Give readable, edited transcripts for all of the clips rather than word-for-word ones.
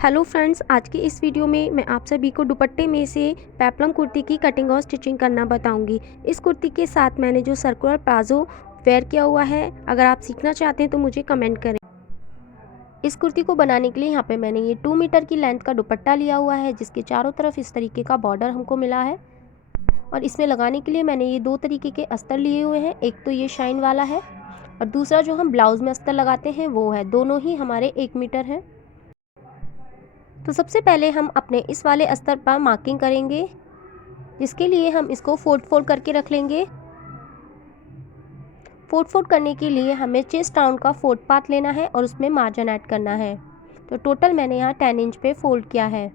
Hello friends, आज की इस वीडियो में मैं आप सभी को दुपट्टे में से पेप्लम कुर्ती की कटिंग और स्टिचिंग करना बताऊंगी। इस कुर्ती के साथ मैंने जो सर्कुलर प्लाजो वेयर किया हुआ है, अगर आप सीखना चाहते हैं तो मुझे कमेंट करें। इस कुर्ती को बनाने के लिए यहाँ पे मैंने ये 2 मीटर की लेंथ का दुपट्टा लिया हुआ है, जिसके चारों तरफ इस तरीके का बॉर्डर हमको मिला है। और इसमें लगाने के लिए मैंने ये 2 तरीके के अस्तर लिए हुए हैं। एक तो ये शाइन वाला है और दूसरा जो हम ब्लाउज़ में अस्तर लगाते हैं वो है। दोनों ही हमारे 1 मीटर हैं। तो सबसे पहले हम अपने इस वाले अस्तर पर मार्किंग करेंगे, जिसके लिए हम इसको फोल्ड करके रख लेंगे। फोल्ड करने के लिए हमें चेस्ट राउंड का 4 पार्ट लेना है और उसमें मार्जिन ऐड करना है। तो टोटल मैंने यहाँ 10 इंच पे फोल्ड किया है।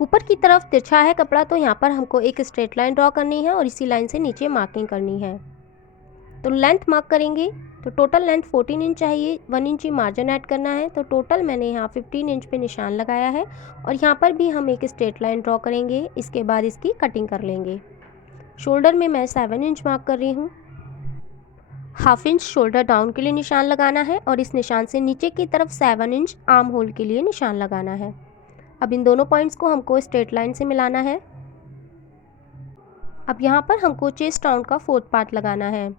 ऊपर की तरफ तिरछा है कपड़ा, तो यहाँ पर हमको एक स्ट्रेट लाइन ड्रॉ करनी है और इसी लाइन से नीचे मार्किंग करनी है। तो लेंथ मार्क करेंगे, तो टोटल लेंथ 14 इंच चाहिए। 1 इंच मार्जिन ऐड करना है, तो टोटल मैंने यहाँ 15 इंच पे निशान लगाया है। और यहाँ पर भी हम एक स्ट्रेट लाइन ड्रॉ करेंगे। इसके बाद इसकी कटिंग कर लेंगे। शोल्डर में मैं 7 इंच मार्क कर रही हूँ। हाफ इंच शोल्डर डाउन के लिए निशान लगाना है और इस निशान से नीचे की तरफ 7 इंच आर्म होल के लिए निशान लगाना है। अब इन दोनों पॉइंट्स को हमको स्ट्रेट लाइन से मिलाना है। अब यहाँ पर हमको चेस्ट राउंड का 4 पार्ट लगाना है।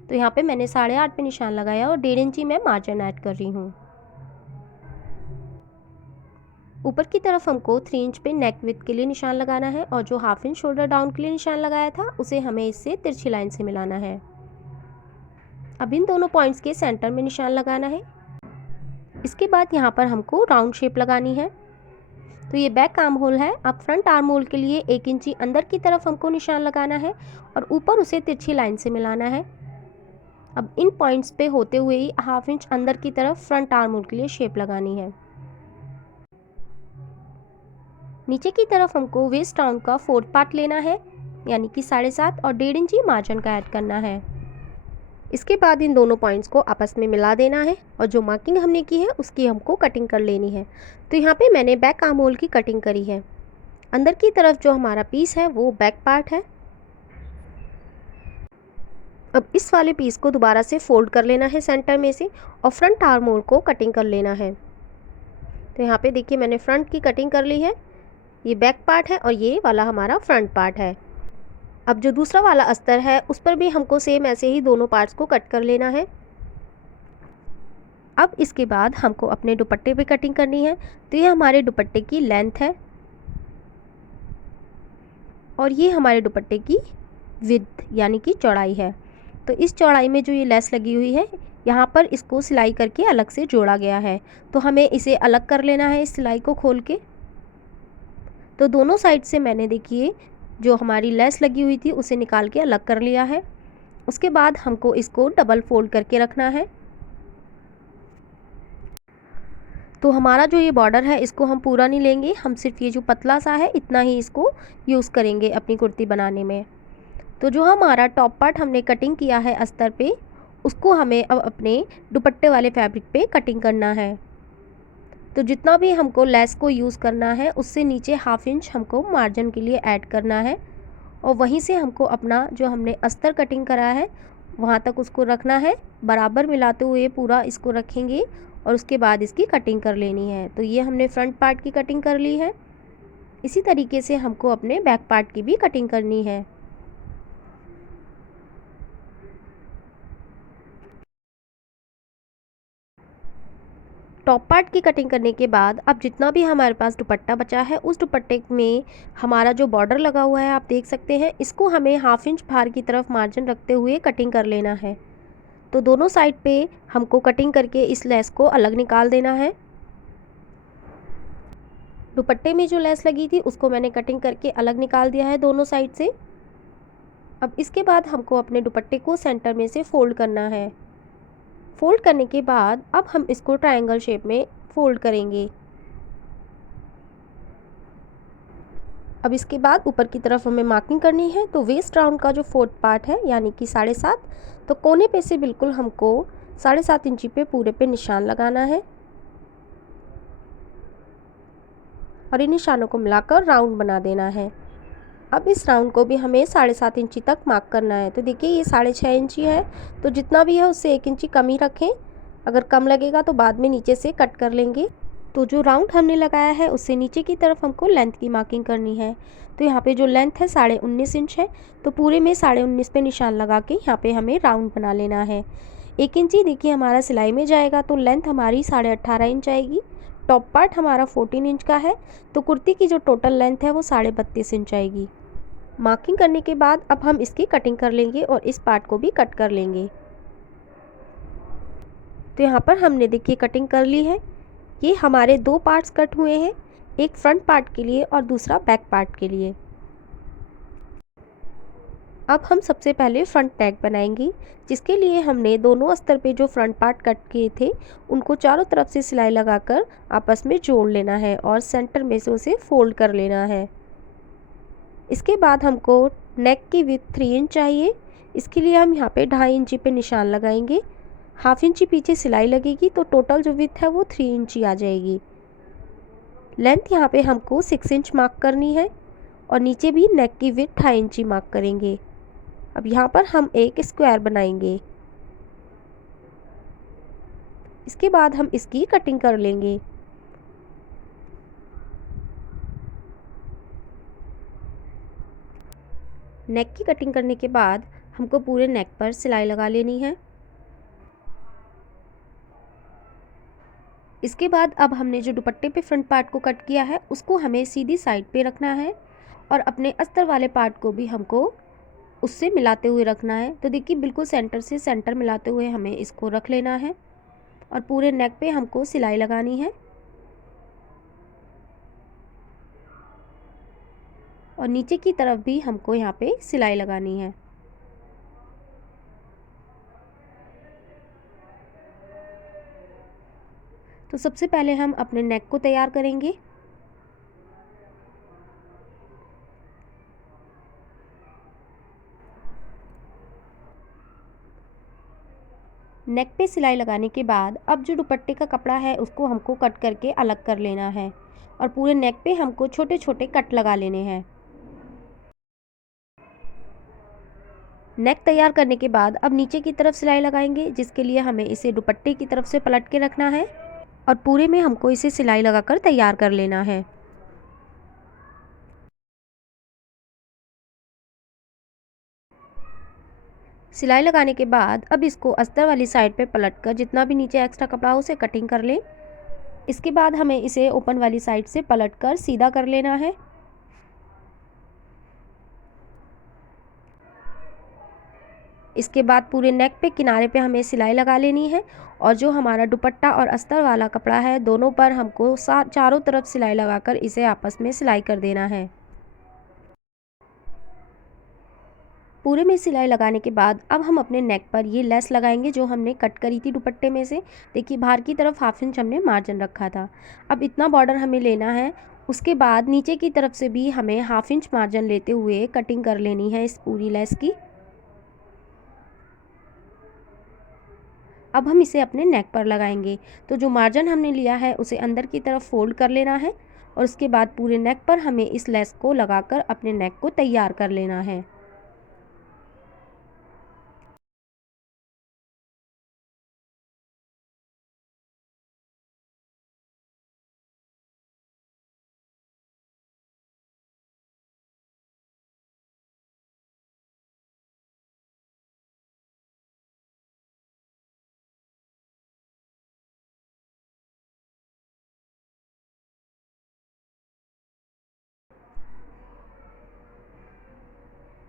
तो यहाँ पे मैंने 8.5 पे निशान लगाया और 1.5 इंची मैं मार्जिन ऐड कर रही हूँ। ऊपर की तरफ हमको 3 इंच पे नेक विड्थ के लिए निशान लगाना है और जो हाफ इंच शोल्डर डाउन के लिए निशान लगाया था उसे हमें इससे तिरछी लाइन से मिलाना है। अब इन दोनों पॉइंट्स के सेंटर में निशान लगाना है। इसके बाद यहाँ पर हमको राउंड शेप लगानी है। तो ये बैक आर्म होल है। अब फ्रंट आर्म होल के लिए 1 इंची अंदर की तरफ हमको निशान लगाना है और ऊपर उसे तिरछी लाइन से मिलाना है। अब इन पॉइंट्स पे होते हुए ही हाफ इंच अंदर की तरफ फ्रंट आर्म होल के लिए शेप लगानी है। नीचे की तरफ हमको वेस्ट राउंड का 4 पार्ट लेना है, यानी कि 7.5 और 1.5 इंची मार्जिन का ऐड करना है। इसके बाद इन दोनों पॉइंट्स को आपस में मिला देना है और जो मार्किंग हमने की है उसकी हमको कटिंग कर लेनी है। तो यहाँ पे मैंने बैक आर्म होल की कटिंग करी है। अंदर की तरफ जो हमारा पीस है वो बैक पार्ट है। अब इस वाले पीस को दोबारा से फोल्ड कर लेना है सेंटर में से और फ्रंट आर्म होल को कटिंग कर लेना है। तो यहाँ पे देखिए मैंने फ्रंट की कटिंग कर ली है। ये बैक पार्ट है और ये वाला हमारा फ्रंट पार्ट है। अब जो दूसरा वाला अस्तर है उस पर भी हमको सेम ऐसे ही दोनों पार्ट्स को कट कर लेना है। अब इसके बाद हमको अपने दुपट्टे पे कटिंग करनी है। तो ये हमारे दुपट्टे की लेंथ है और ये हमारे दुपट्टे की विड्थ यानी कि चौड़ाई है। तो इस चौड़ाई में जो ये लेस लगी हुई है, यहाँ पर इसको सिलाई करके अलग से जोड़ा गया है। तो हमें इसे अलग कर लेना है इस सिलाई को खोल के। तो दोनों साइड से मैंने देखिए जो हमारी लेस लगी हुई थी उसे निकाल के अलग कर लिया है। उसके बाद हमको इसको डबल फोल्ड करके रखना है। तो हमारा जो ये बॉर्डर है इसको हम पूरा नहीं लेंगे, हम सिर्फ ये जो पतला सा है इतना ही इसको यूज़ करेंगे अपनी कुर्ती बनाने में। तो जो हमारा टॉप पार्ट हमने कटिंग किया है अस्तर पे, उसको हमें अब अपने दुपट्टे वाले फैब्रिक पे कटिंग करना है। तो जितना भी हमको लेस को यूज़ करना है उससे नीचे हाफ इंच हमको मार्जिन के लिए ऐड करना है और वहीं से हमको अपना जो हमने अस्तर कटिंग करा है वहाँ तक उसको रखना है। बराबर मिलाते हुए पूरा इसको रखेंगे और उसके बाद इसकी कटिंग कर लेनी है। तो ये हमने फ्रंट पार्ट की कटिंग कर ली है। इसी तरीके से हमको अपने बैक पार्ट की भी कटिंग करनी है। टॉप पार्ट की कटिंग करने के बाद अब जितना भी हमारे पास दुपट्टा बचा है उस दुपट्टे में हमारा जो बॉर्डर लगा हुआ है आप देख सकते हैं, इसको हमें हाफ इंच बाहर की तरफ मार्जिन रखते हुए कटिंग कर लेना है। तो दोनों साइड पे हमको कटिंग करके इस लेस को अलग निकाल देना है। दुपट्टे में जो लेस लगी थी उसको मैंने कटिंग करके अलग निकाल दिया है दोनों साइड से। अब इसके बाद हमको अपने दुपट्टे को सेंटर में से फोल्ड करना है। फोल्ड करने के बाद अब हम इसको ट्रायंगल शेप में फोल्ड करेंगे। अब इसके बाद ऊपर की तरफ हमें मार्किंग करनी है। तो वेस्ट राउंड का जो 4 पार्ट है यानी कि 7.5, तो कोने पे से बिल्कुल हमको 7.5 इंची पे पूरे पे निशान लगाना है और इन निशानों को मिलाकर राउंड बना देना है। अब इस राउंड को भी हमें 7.5 इंची तक मार्क करना है। तो देखिए ये 6.5 इंची है, तो जितना भी है उससे 1 इंची कम ही रखें। अगर कम लगेगा तो बाद में नीचे से कट कर लेंगे। तो जो राउंड हमने लगाया है उससे नीचे की तरफ हमको लेंथ की मार्किंग करनी है। तो यहाँ पे जो लेंथ है 19.5 इंच है, तो पूरे में 19.5 पे निशान लगा के यहाँ पे हमें राउंड बना लेना है। 1 इंच ही देखिए हमारा सिलाई में जाएगा, तो लेंथ हमारी 18.5 इंच आएगी। टॉप पार्ट हमारा 14 इंच का है, तो कुर्ती की जो टोटल लेंथ है वो 32.5 इंच आएगी। मार्किंग करने के बाद अब हम इसकी कटिंग कर लेंगे और इस पार्ट को भी कट कर लेंगे। तो यहाँ पर हमने देखिए कटिंग कर ली है। ये हमारे 2 पार्ट्स कट हुए हैं, एक फ्रंट पार्ट के लिए और दूसरा बैक पार्ट के लिए। अब हम सबसे पहले फ्रंट टैग बनाएंगे, जिसके लिए हमने दोनों अस्तर पे जो फ्रंट पार्ट कट किए थे उनको चारों तरफ से सिलाई लगाकर आपस में जोड़ लेना है और सेंटर में से उसे फोल्ड कर लेना है। इसके बाद हमको नेक की विड्थ 3 इंच चाहिए। इसके लिए हम यहाँ पे 2.5 इंची पे निशान लगाएंगे। हाफ इंची पीछे सिलाई लगेगी, तो टोटल जो विड्थ है वो 3 इंच ही आ जाएगी। लेंथ यहाँ पे हमको 6 इंच मार्क करनी है और नीचे भी नेक की विड्थ 2.5 इंची मार्क करेंगे। अब यहाँ पर हम एक स्क्वायर बनाएंगे। इसके बाद हम इसकी कटिंग कर लेंगे। नेक की कटिंग करने के बाद हमको पूरे नेक पर सिलाई लगा लेनी है। इसके बाद अब हमने जो दुपट्टे पे फ्रंट पार्ट को कट किया है उसको हमें सीधी साइड पे रखना है और अपने अस्तर वाले पार्ट को भी हमको उससे मिलाते हुए रखना है। तो देखिए बिल्कुल सेंटर से सेंटर मिलाते हुए हमें इसको रख लेना है और पूरे नेक पे हमको सिलाई लगानी है और नीचे की तरफ भी हमको यहाँ पे सिलाई लगानी है। तो सबसे पहले हम अपने नेक को तैयार करेंगे। नेक पे सिलाई लगाने के बाद अब जो दुपट्टे का कपड़ा है उसको हमको कट करके अलग कर लेना है और पूरे नेक पे हमको छोटे छोटे कट लगा लेने हैं। नेक तैयार करने के बाद अब नीचे की तरफ सिलाई लगाएंगे, जिसके लिए हमें इसे दुपट्टे की तरफ से पलट के रखना है और पूरे में हमको इसे सिलाई लगाकर तैयार कर लेना है। सिलाई लगाने के बाद अब इसको अस्तर वाली साइड पे पलटकर जितना भी नीचे एक्स्ट्रा कपड़ा हो उसे कटिंग कर लें। इसके बाद हमें इसे ओपन वाली साइड से पलटकर सीधा कर लेना है। इसके बाद पूरे नेक पे किनारे पे हमें सिलाई लगा लेनी है और जो हमारा दुपट्टा और अस्तर वाला कपड़ा है दोनों पर हमको चारों तरफ सिलाई लगाकर इसे आपस में सिलाई कर देना है। पूरे में सिलाई लगाने के बाद अब हम अपने नेक पर ये लेस लगाएंगे जो हमने कट करी थी दुपट्टे में से। देखिए बाहर की तरफ हाफ इंच हमने मार्जिन रखा था, अब इतना बॉर्डर हमें लेना है। उसके बाद नीचे की तरफ से भी हमें हाफ इंच मार्जिन लेते हुए कटिंग कर लेनी है इस पूरी लेस की। अब हम इसे अपने नेक पर लगाएंगे। तो जो मार्जिन हमने लिया है उसे अंदर की तरफ फोल्ड कर लेना है और उसके बाद पूरे नेक पर हमें इस लेस को लगाकर अपने नेक को तैयार कर लेना है।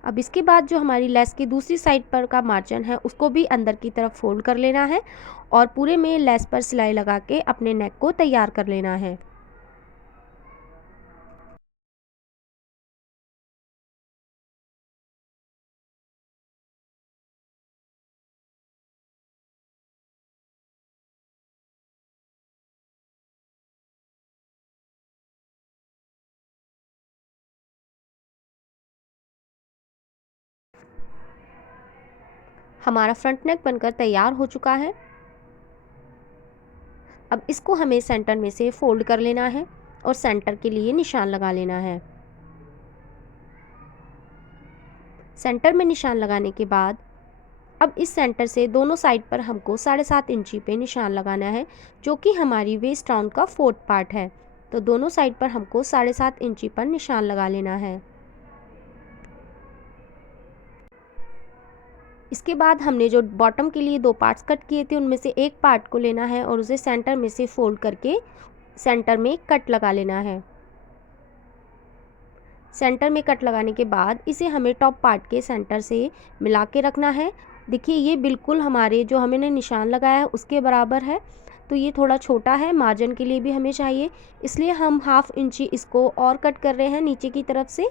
अब इसके बाद जो हमारी लेस की दूसरी साइड पर का मार्जिन है उसको भी अंदर की तरफ फोल्ड कर लेना है और पूरे में लेस पर सिलाई लगा के अपने नेक को तैयार कर लेना है। हमारा फ्रंट नेक बनकर तैयार हो चुका है। अब इसको हमें सेंटर में से फोल्ड कर लेना है और सेंटर के लिए निशान लगा लेना है। सेंटर में निशान लगाने के बाद अब इस सेंटर से दोनों साइड पर हमको 7.5 इंची पे निशान लगाना है, जो कि हमारी वेस्ट राउंड का 4th पार्ट है। तो दोनों साइड पर हमको 7.5 इंची पर निशान लगा लेना है। इसके बाद हमने जो बॉटम के लिए 2 पार्ट्स कट किए थे, उनमें से एक पार्ट को लेना है और उसे सेंटर में से फोल्ड करके सेंटर में कट लगा लेना है। सेंटर में कट लगाने के बाद इसे हमें टॉप पार्ट के सेंटर से मिला के रखना है। देखिए ये बिल्कुल हमारे जो हमने निशान लगाया है उसके बराबर है। तो ये थोड़ा छोटा है, मार्जिन के लिए भी हमें चाहिए, इसलिए हम 1/2 इंची इसको और कट कर रहे हैं नीचे की तरफ से।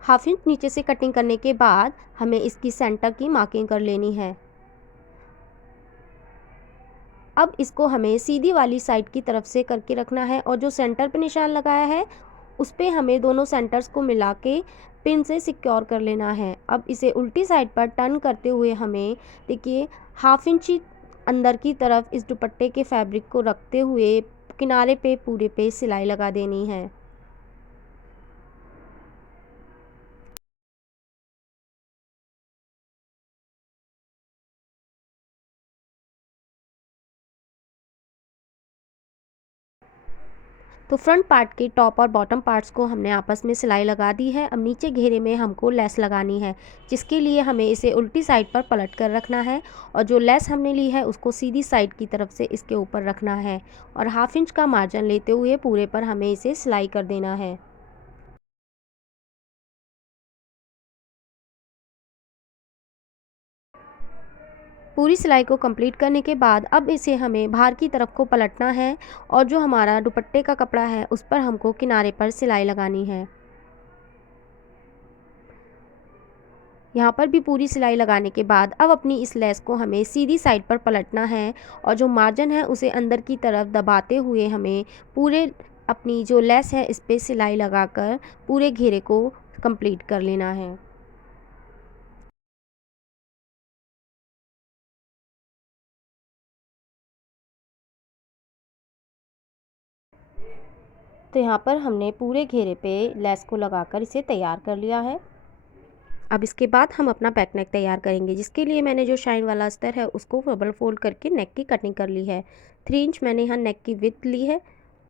हाफ इंच नीचे से कटिंग करने के बाद हमें इसकी सेंटर की मार्किंग कर लेनी है। अब इसको हमें सीधी वाली साइड की तरफ से करके रखना है और जो सेंटर पे निशान लगाया है उस पे हमें दोनों सेंटर्स को मिला के पिन से सिक्योर कर लेना है। अब इसे उल्टी साइड पर टर्न करते हुए हमें देखिए 1/2 इंची अंदर की तरफ इस दुपट्टे के फैब्रिक को रखते हुए किनारे पे पूरे पे सिलाई लगा देनी है। तो फ्रंट पार्ट के टॉप और बॉटम पार्ट्स को हमने आपस में सिलाई लगा दी है। अब नीचे घेरे में हमको लेस लगानी है, जिसके लिए हमें इसे उल्टी साइड पर पलट कर रखना है और जो लेस हमने ली है उसको सीधी साइड की तरफ से इसके ऊपर रखना है और 1/2 इंच का मार्जिन लेते हुए पूरे पर हमें इसे सिलाई कर देना है। पूरी सिलाई को कंप्लीट करने के बाद अब इसे हमें बाहर की तरफ को पलटना है और जो हमारा दुपट्टे का कपड़ा है उस पर हमको किनारे पर सिलाई लगानी है। यहाँ पर भी पूरी सिलाई लगाने के बाद अब अपनी इस लेस को हमें सीधी साइड पर पलटना है और जो मार्जिन है उसे अंदर की तरफ दबाते हुए हमें पूरे अपनी जो लेस है इस पे सिलाई लगाकर पूरे घेरे को कंप्लीट कर लेना है। तो यहाँ पर हमने पूरे घेरे पे लेस को लगाकर इसे तैयार कर लिया है। अब इसके बाद हम अपना बैक नेक तैयार करेंगे, जिसके लिए मैंने जो शाइन वाला अस्तर है उसको डबल फोल्ड करके नेक की कटिंग कर ली है। 3 इंच मैंने यहाँ नेक की विड्थ ली है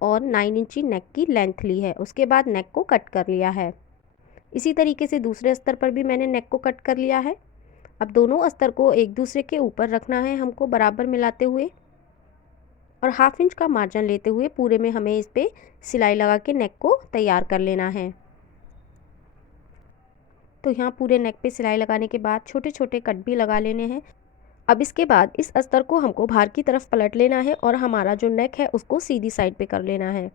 और 9 इंची नेक की लेंथ ली है। उसके बाद नेक को कट कर लिया है। इसी तरीके से दूसरे अस्तर पर भी मैंने नेक को कट कर लिया है। अब दोनों अस्तर को एक दूसरे के ऊपर रखना है हमको बराबर मिलाते हुए और 1/2 इंच का मार्जिन लेते हुए पूरे में हमें इस पर सिलाई लगा के नेक को तैयार कर लेना है। तो यहाँ पूरे नेक पे सिलाई लगाने के बाद छोटे छोटे कट भी लगा लेने हैं। अब इसके बाद इस अस्तर को हमको बाहर की तरफ पलट लेना है और हमारा जो नेक है उसको सीधी साइड पे कर लेना है।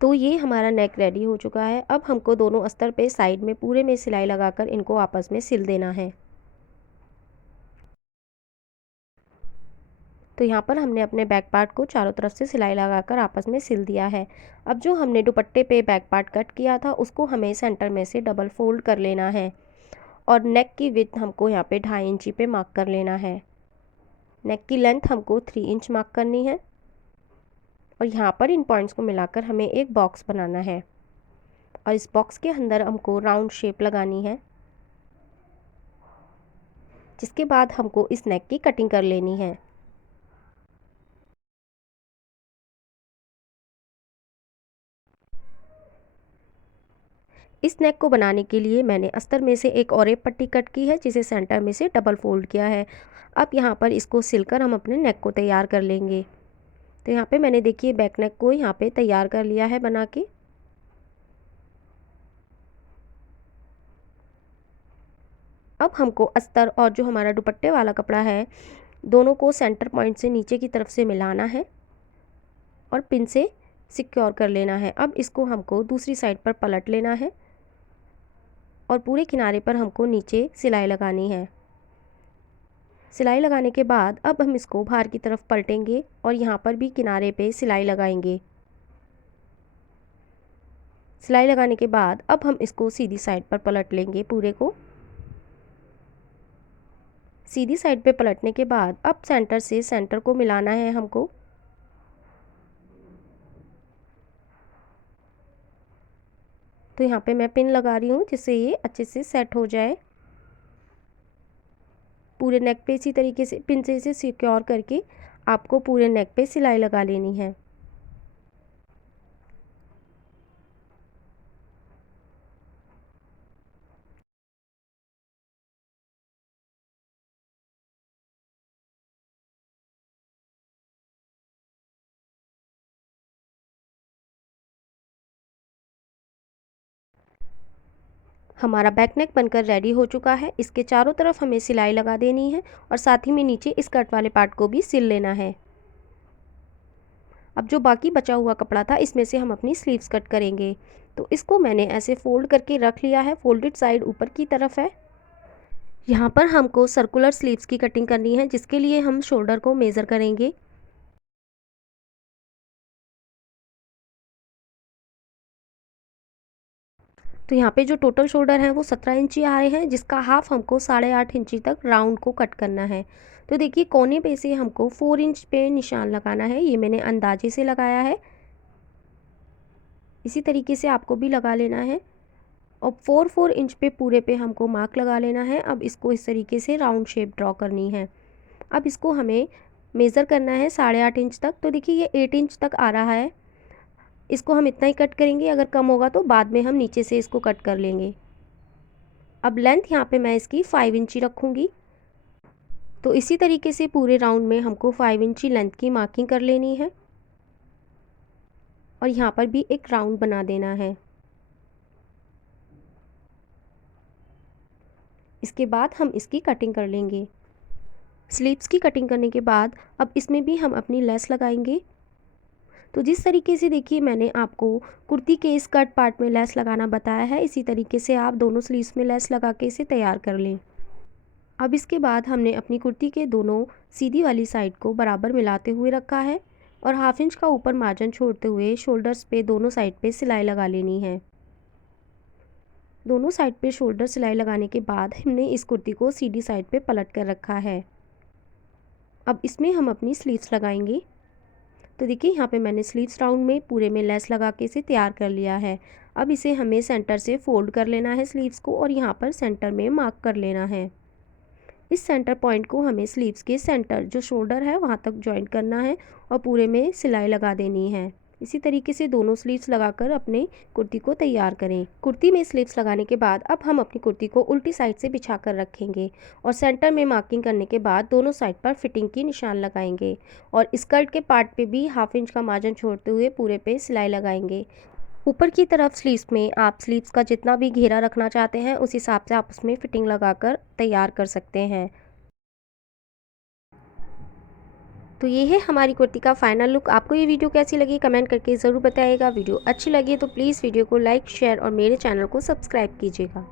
तो ये हमारा नेक रेडी हो चुका है। अब हमको दोनों अस्तर पे साइड में पूरे में सिलाई लगाकर इनको आपस में सिल देना है। तो यहाँ पर हमने अपने बैक पार्ट को चारों तरफ से सिलाई लगाकर आपस में सिल दिया है। अब जो हमने दुपट्टे पे बैक पार्ट कट किया था उसको हमें सेंटर में से डबल फोल्ड कर लेना है और नेक की विड्थ हमको यहाँ पे 2.5 इंची पे मार्क कर लेना है। नेक की लेंथ हमको 3 इंच मार्क करनी है और यहाँ पर इन पॉइंट्स को मिलाकर हमें एक बॉक्स बनाना है और इस बॉक्स के अंदर हमको राउंड शेप लगानी है, जिसके बाद हमको इस नेक की कटिंग कर लेनी है। इस नेक को बनाने के लिए मैंने अस्तर में से एक और एक पट्टी कट की है, जिसे सेंटर में से डबल फोल्ड किया है। अब यहाँ पर इसको सिलकर हम अपने नेक को तैयार कर लेंगे। तो यहाँ पे मैंने देखिए बैक नेक को यहाँ पे तैयार कर लिया है बना के। अब हमको अस्तर और जो हमारा दुपट्टे वाला कपड़ा है दोनों को सेंटर पॉइंट से नीचे की तरफ से मिलाना है और पिन से सिक्योर कर लेना है। अब इसको हमको दूसरी साइड पर पलट लेना है और पूरे किनारे पर हमको नीचे सिलाई लगानी है। सिलाई लगाने के बाद अब हम इसको बाहर की तरफ पलटेंगे और यहाँ पर भी किनारे पे सिलाई लगाएंगे। सिलाई लगाने के बाद अब हम इसको सीधी साइड पर पलट लेंगे पूरे को। सीधी साइड पे पलटने के बाद अब सेंटर से सेंटर को मिलाना है हमको। तो यहाँ पे मैं पिन लगा रही हूँ जिससे ये अच्छे से सेट हो जाए। पूरे नेक पे इसी तरीके से पिन से इसे सिक्योर करके आपको पूरे नेक पे सिलाई लगा लेनी है। हमारा बैक नेक बनकर रेडी हो चुका है। इसके चारों तरफ हमें सिलाई लगा देनी है और साथ ही में नीचे इस कट वाले पार्ट को भी सिल लेना है। अब जो बाकी बचा हुआ कपड़ा था इसमें से हम अपनी स्लीव्स कट करेंगे। तो इसको मैंने ऐसे फोल्ड करके रख लिया है, फोल्डेड साइड ऊपर की तरफ है। यहाँ पर हमको सर्कुलर स्लीव्स की कटिंग करनी है जिसके लिए हम शोल्डर को मेज़र करेंगे। तो यहाँ पे जो टोटल शोल्डर है वो 17 इंची आ रहे हैं, जिसका हाफ हमको 8.5 इंची तक राउंड को कट करना है। तो देखिए कोने पे से हमको 4 इंच पे निशान लगाना है। ये मैंने अंदाजे से लगाया है, इसी तरीके से आपको भी लगा लेना है। और 4 इंच पे पूरे पे हमको मार्क लगा लेना है। अब इसको इस तरीके से राउंड शेप ड्रॉ करनी है। अब इसको हमें मेज़र करना है 8.5 इंच तक। तो देखिए ये 8 इंच तक आ रहा है, इसको हम इतना ही कट करेंगे। अगर कम होगा तो बाद में हम नीचे से इसको कट कर लेंगे। अब लेंथ यहाँ पे मैं इसकी 5 इंची रखूँगी। तो इसी तरीके से पूरे राउंड में हमको 5 इंची लेंथ की मार्किंग कर लेनी है और यहाँ पर भी एक राउंड बना देना है। इसके बाद हम इसकी कटिंग कर लेंगे। स्लीव्स की कटिंग करने के बाद अब इसमें भी हम अपनी लेस लगाएंगे। तो जिस तरीके से देखिए मैंने आपको कुर्ती के स्कर्ट पार्ट में लेस लगाना बताया है, इसी तरीके से आप दोनों स्लीव्स में लेस लगा के इसे तैयार कर लें। अब इसके बाद हमने अपनी कुर्ती के दोनों सीधी वाली साइड को बराबर मिलाते हुए रखा है और हाफ इंच का ऊपर मार्जिन छोड़ते हुए शोल्डर्स पे दोनों साइड पे सिलाई लगा लेनी है। दोनों साइड पे शोल्डर सिलाई लगाने के बाद हमने इस कुर्ती को सीधी साइड पे पलट कर रखा है। अब इसमें हम अपनी स्लीव्स लगाएंगे। तो देखिए यहाँ पे मैंने स्लीव्स राउंड में पूरे में लेस लगा के इसे तैयार कर लिया है। अब इसे हमें सेंटर से फोल्ड कर लेना है स्लीव्स को और यहाँ पर सेंटर में मार्क कर लेना है। इस सेंटर पॉइंट को हमें स्लीव्स के सेंटर जो शोल्डर है वहाँ तक जॉइंट करना है और पूरे में सिलाई लगा देनी है। इसी तरीके से दोनों स्लीव्स लगाकर अपने कुर्ती को तैयार करें। कुर्ती में स्लीव्स लगाने के बाद अब हम अपनी कुर्ती को उल्टी साइड से बिछा कर रखेंगे और सेंटर में मार्किंग करने के बाद दोनों साइड पर फिटिंग की निशान लगाएंगे और स्कर्ट के पार्ट पे भी हाफ इंच का मार्जिन छोड़ते हुए पूरे पे सिलाई लगाएंगे। ऊपर की तरफ स्लीव्स में आप स्लीव्स का जितना भी घेरा रखना चाहते हैं उस हिसाब से आप उसमें फिटिंग लगाकर तैयार कर सकते हैं। तो ये है हमारी कुर्ती का फाइनल लुक। आपको ये वीडियो कैसी लगी कमेंट करके ज़रूर बताइएगा। वीडियो अच्छी लगी तो प्लीज़ वीडियो को लाइक शेयर और मेरे चैनल को सब्सक्राइब कीजिएगा।